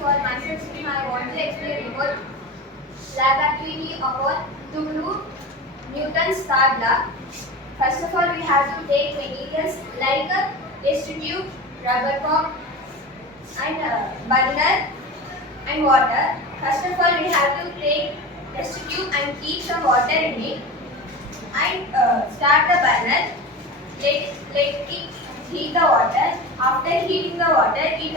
for myself, I want to explain about lab activity upon to prove Newton's third law. First of all, we have to take materials like a test tube, rubber cork, and burner and water. First of all, we have to take test tube and keep some water in it and start the burner. Let it heat the water. After heating the water, it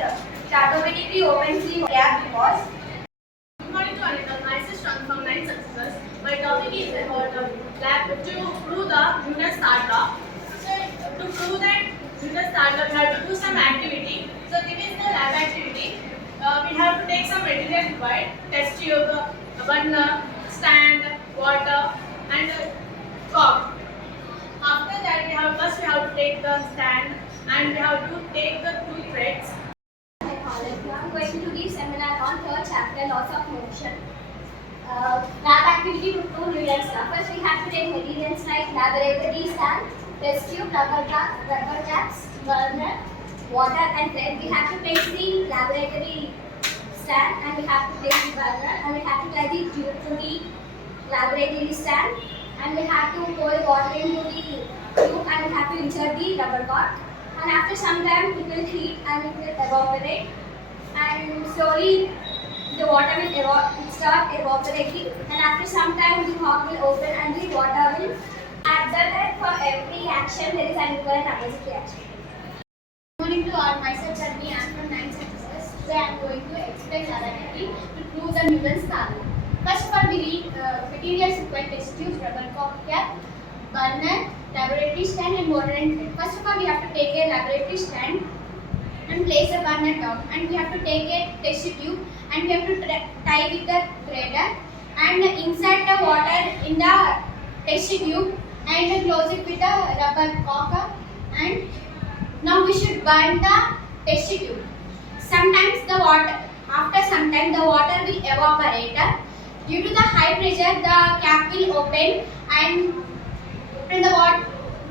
automatically opens the gap because. Good morning to all. Myself Shrang from 9 Successors. My topic is about lab to prove the Newton's third law. So to prove that Newton's third law, we have to do some activity. So this is the lab activity. We have to take some material required: test tube, burner, stand, water, and cork. After that, we have to take the stand and we have to take the two threads. I'm going to give seminar on third chapter, laws of motion. Lab activity to prove Newton's law. First, we have to take materials like laboratory stand, test tube, rubber caps, burner, water, and thread. We have to take the laboratory stand, and we have to take the burner, and we have to tie the tube to the laboratory stand, and we have to pour water into the tube, and we have to insert the rubber cork. And after some time, it will heat and it will evaporate, and slowly the water will start evaporating, and after some time the cork will open and the water will. After that, for every action there is an equal and opposite reaction. Good morning to all. Myself Charmi. I am from 9 Successors. Today I am going to explain relativity to prove the Newton's third law. First of all, we read materials required: test tubes, rubber cork cap, burner, laboratory stand, and water and thread. First of all, we have to take a laboratory stand and place a burner top, and we have to take a test tube and we have to tie with the thread and insert the water in the test tube and close it with a rubber cork, and now we should burn the test tube. After some time the water will evaporate. Due to the high pressure, the cap will open and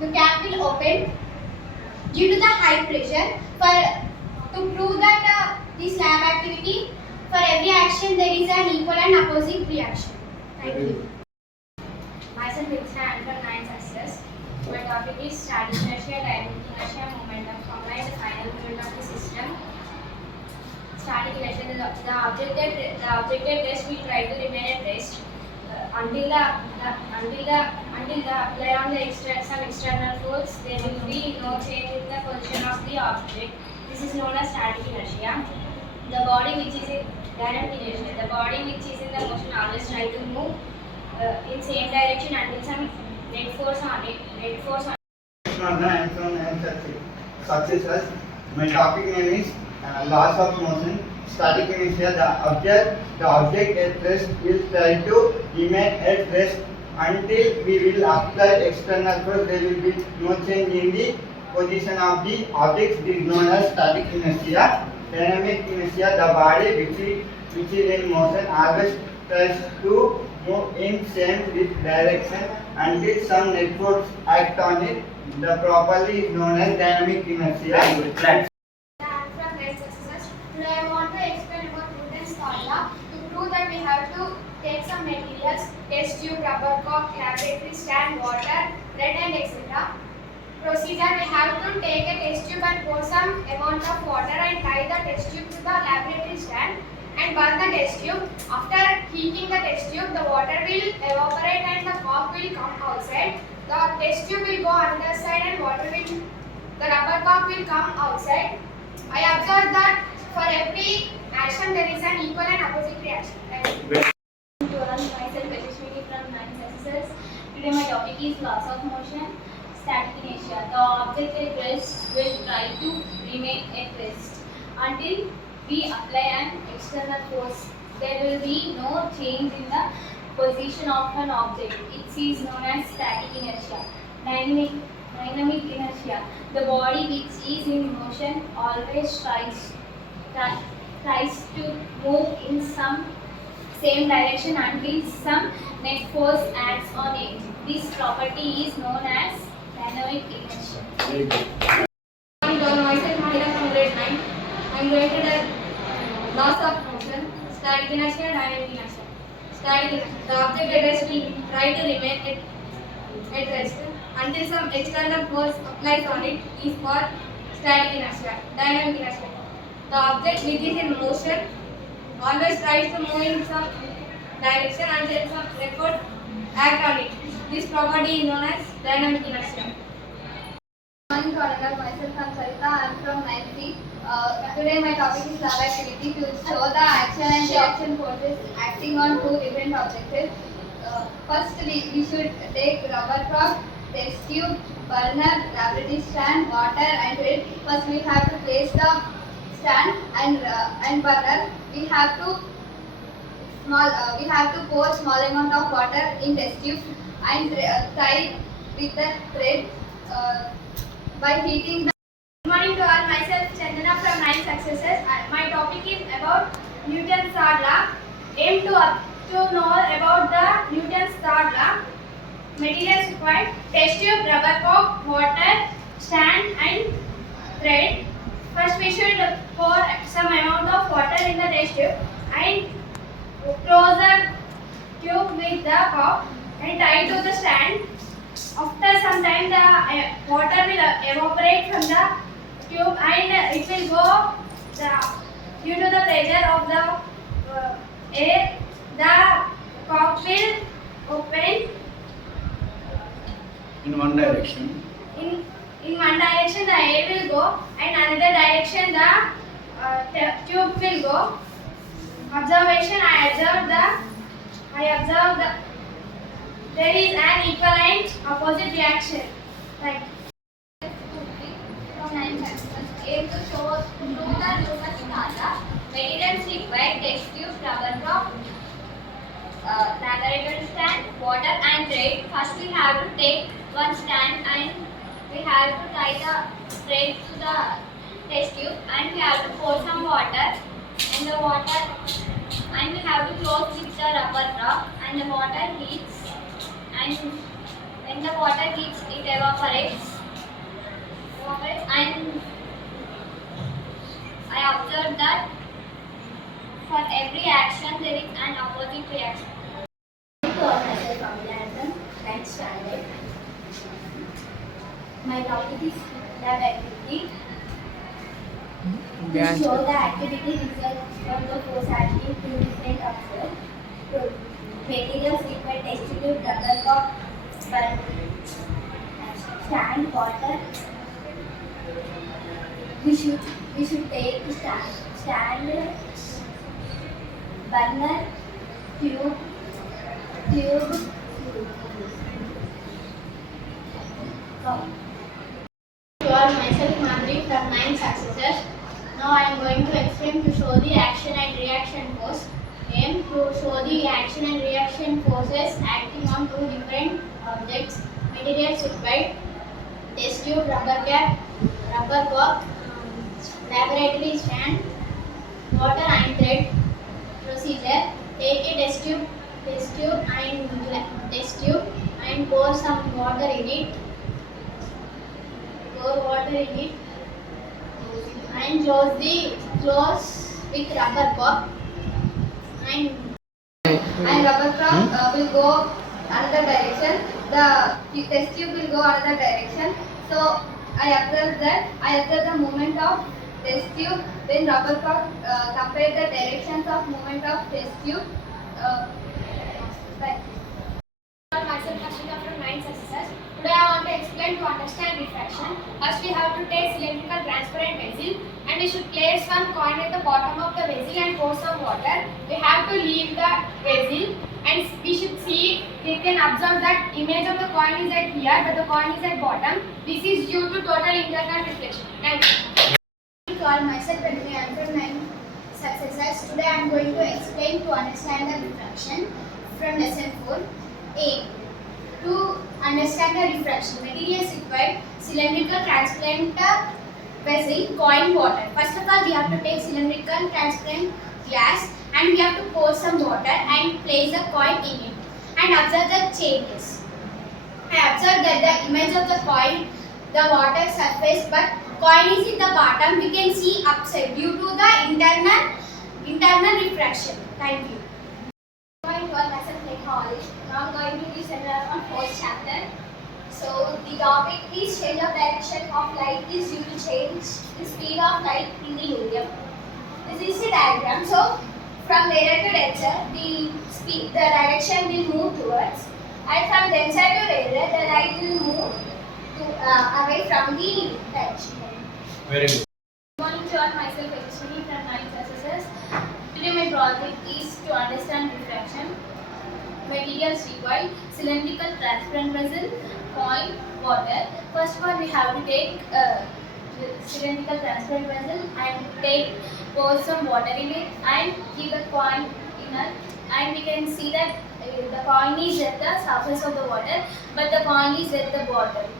the cap will open due to the high pressure. To prove that this lab activity, for every action there is an equal and opposite reaction. Thank you. Myself Vilsna, I am from 9 Successors. My topic is static inertia, dynamic inertia, momentum. Combine the final movement of the system. Static inertia, the object at rest will try to remain at rest until the apply on the some external force. There will be no change in the position of the object. This is known as static inertia. The body which is in dynamic inertia, the body which is in the motion always try to move in same direction until some net force on it. I am from Successors. My topic name is laws of motion. Static inertia. The object at rest will try to remain at rest until we will apply external force. There will be no change in the position of the object. This is known as static inertia. Dynamic inertia. The body which is in motion always tries to move in same direction until some net force act on it. The properly is known as dynamic inertia. I am from 9 Successors. Today I want to explain about Newton's third law. To prove that, we have to take some materials: test tube, rubber cork, laboratory stand, water, thread, and etc. Procedure: we have to take a test tube and pour some amount of water and tie the test tube to the laboratory stand and burn the test tube. After heating the test tube, the water will evaporate and the cork will come outside. The test tube will go underside and the rubber cork will come outside. I observed that for every action there is an equal and opposite reaction. To all, myself Yashaswini from 9 Successors. Today my topic is laws of motion. Static inertia. The object at rest will try to remain at rest until we apply an external force. There will be no change in the position of an object. It is known as static inertia. Dynamic inertia. The body which is in motion always tries to move in some same direction until some net force acts on it. This property is known as dynamic inertia. Myself Mahira from grade 9. I am going to Laws of motion, static inertia, dynamic inertia. Static inertia. The object at rest will try to remain at rest until some external force applies on it is called static inertia. Dynamic inertia. The object which is in motion always tries to move in some direction until some effort act on it. This property is known as dynamic inertia. Good morning to all. Myself, I'm Sarita. I'm from 9C. Today my topic is lab activity to show the action and reaction forces acting on two different objects. First, we should take rubber prop, test tube, burner, laboratory stand, water and thread. First, we have to place the stand and burner. We have to pour small amount of water in test tube and tie with the thread by heating the. Good morning to all. Myself Chandana from 9 Successes. My topic is about Newton's third law. Aim to know about the Newton's third law. Materials required: test tube, rubber cork, water, stand and thread. First we should pour some amount of water in the test tube and close the tube with the cork and tie to the stand. After some time the water will evaporate from the tube and it will go due to the pressure of the air. The cork will open In one direction. in one direction, the air will go and another direction the tube will go. Observation: I observed there is an equivalent opposite reaction. Right. From 9 Successes. Aim to show the Newton's law. Materials required: test tube, rubber prop, laboratory stand, water and thread. First we have to take one stand and we have to tie the thread to the test tube and we have to pour some water and we have to close with the rubber prop and the water heats and when the water heats it evaporates and I observed that for every action there is an opposite reaction. Myself Amilandan, 9th standard. My topic is lab activity. To show the activity results from the force acting two different observed. Materials required: test tube, rubber cork, stand, water. We should take stand, burner, tube. To all, myself Madhuri from 9 Successes. Now I am going to explain to show the action and reaction force. Aim to show the action and reaction forces acting on two different objects. Materials required: test tube, rubber cap, rubber cork, laboratory stand, water and thread. Procedure: take a test tube and pour some water in it. And close with rubber cork and rubber prop will go another direction. The test tube will go another direction. So I observed the movement of test tube when rubber prop compare the directions of movement of test tube. Right. Myself Ashika from 9 Successes. Today I want to explain to understand refraction. First we have to take cylindrical transparent vessel and we should place one coin at the bottom of the vessel and pour some water. We have to leave the vessel and we should see, we can observe that image of the coin is at here but the coin is at bottom. This is due to total internal reflection. Thank you. To all, myself Benny, I am from 9 Successes. Today I am going to explain to understand the refraction from lesson 4. A. To understand the refraction, materials required: cylindrical transparent vessel, coin, water. First of all, we have to take cylindrical transparent glass and we have to pour some water and place a coin in it and observe the changes. I observed that the image of the coin, the water surface, but coin is in the bottom. We can see upside due to the internal refraction. Thank you. Going to myself Hall. Now I'm going to do seminar on fourth chapter. So the topic is change of direction of light is due to change the speed of light in the medium. This is the diagram. So from rarer to denser, the direction will move towards, and from denser to rarer, the light will move away from the direction. Very good. Good morning to all, myself Ekshini from 9th SSS. Today my project is to understand refraction. Materials required: cylindrical transparent vessel, coin, water. First of all, we have to take cylindrical transparent vessel and pour some water in it and keep the coin in it, and we can see that the coin is at the surface of the water, but the coin is at the bottom.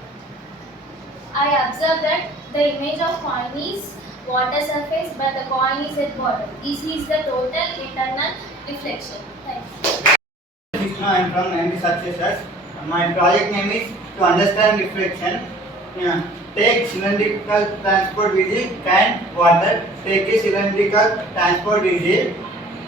I observe that the image of coin is water surface, but the coin is at bottom. This is the total internal reflection. Thanks. Krishna, I am from 90 Successors. My project name is to understand reflection. Take cylindrical transport vessel, can water. Take a cylindrical transport vessel,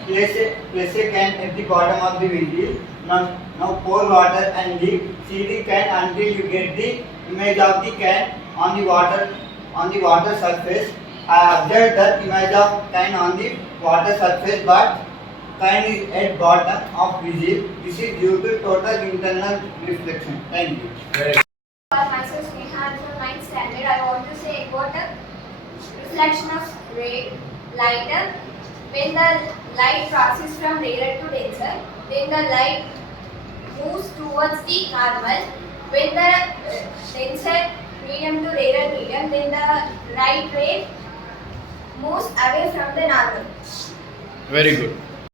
place a can at the bottom of the vessel. Now pour water and see the can until you get the image of the can on the water surface. I observed that image of can on the water surface, but can is at bottom of vessel. This is due to total internal reflection. Thank you. Very good. Myself Sneha from 9th standard. I want to say about the reflection of light. When the light crosses from rarer to denser, then the light moves towards the normal. When the denser medium to rarer medium, then the light ray moves away from the normal. Very good.